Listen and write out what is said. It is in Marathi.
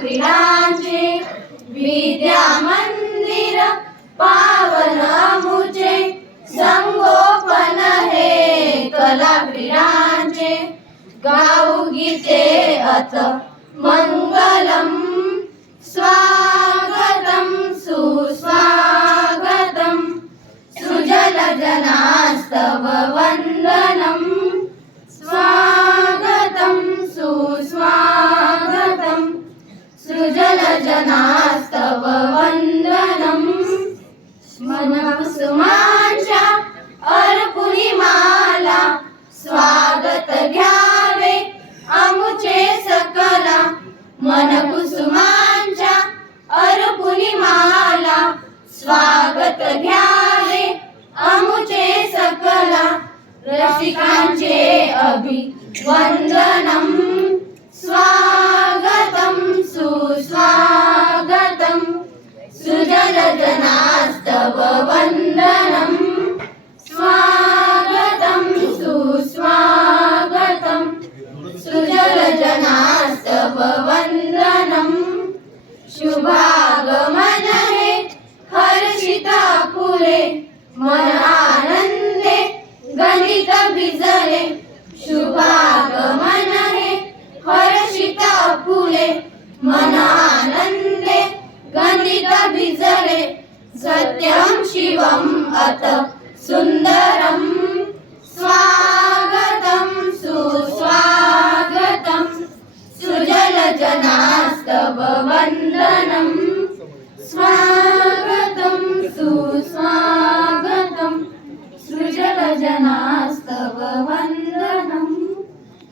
अखिलांचे विद्या मंदिर पावन मुचे संगोपन हे कलाक्रीडांचे गाऊ गीते अथ मङ्गलम् स्वागतम सुस्वागतम्. सुजल जनास्तव वंदनम. सृजलजनास्तव वन्दनम् मनकुसुमांच्या अर्पुनी माला स्वागत घ्यावे अमुचे सकला। मनकुसुमांच्या अर्पुनी माला स्वागत घ्यावे अमुचे सकला। रसिकांचे अभि वंदनम सुजलजनास्तव वन्दनम् स्वागतं सुस्वागतम्। सुजलजनास्तव वन्दनम् शुभागमन हे हर्षिता फुले मन आनंदे गणित भिजले शुभागमन हे हर्षिता फुले मन आनंदे गणित सत्यं शिवम् अथ अत सुंदरम स्वागतम सुस्वागतम सुजल जनास्तव वंदनम स्वागतम सुस्वागतम